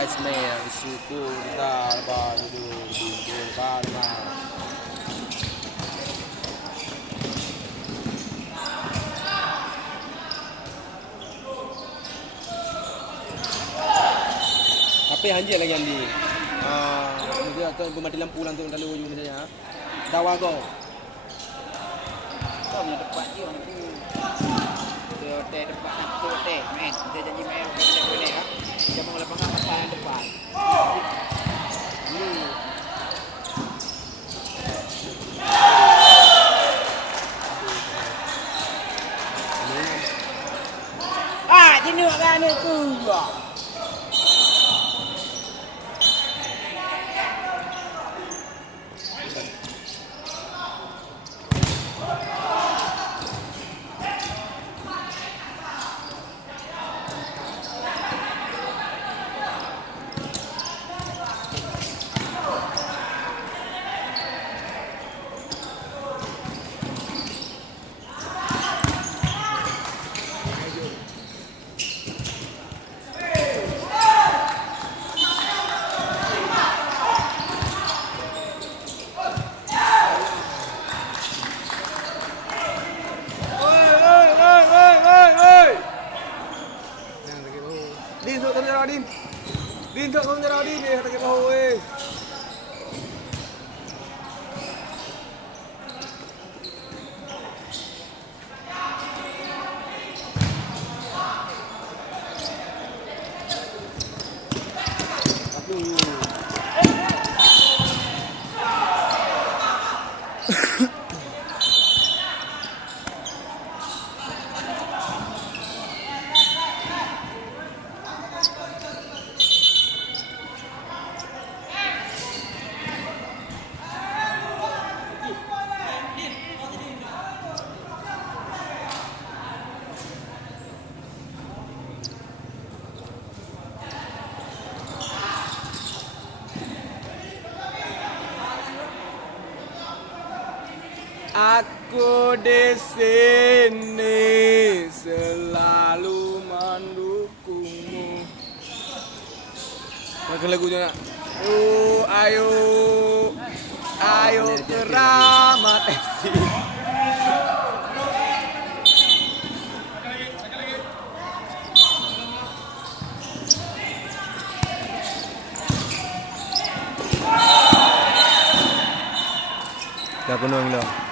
Ismail bersyukur dah lepas duduk di rumah. Apa hanjir lagi Andi? Mungkin aku mati lampu lang tu kalau ujung saja. Dawago. Kau punya depan je orang tu. Dia depan nak tu main. Dia janji main boleh ah. Dia mau lapangan pasal depan. Sini kan ni tu. Din thượng ra Din. Din thượng không ra Din về cái bầu ơi. Aku di sini selalu mendukungmu. Lagu-lagunya nak. Oh, ayo keramat FC. Dah penuh lah.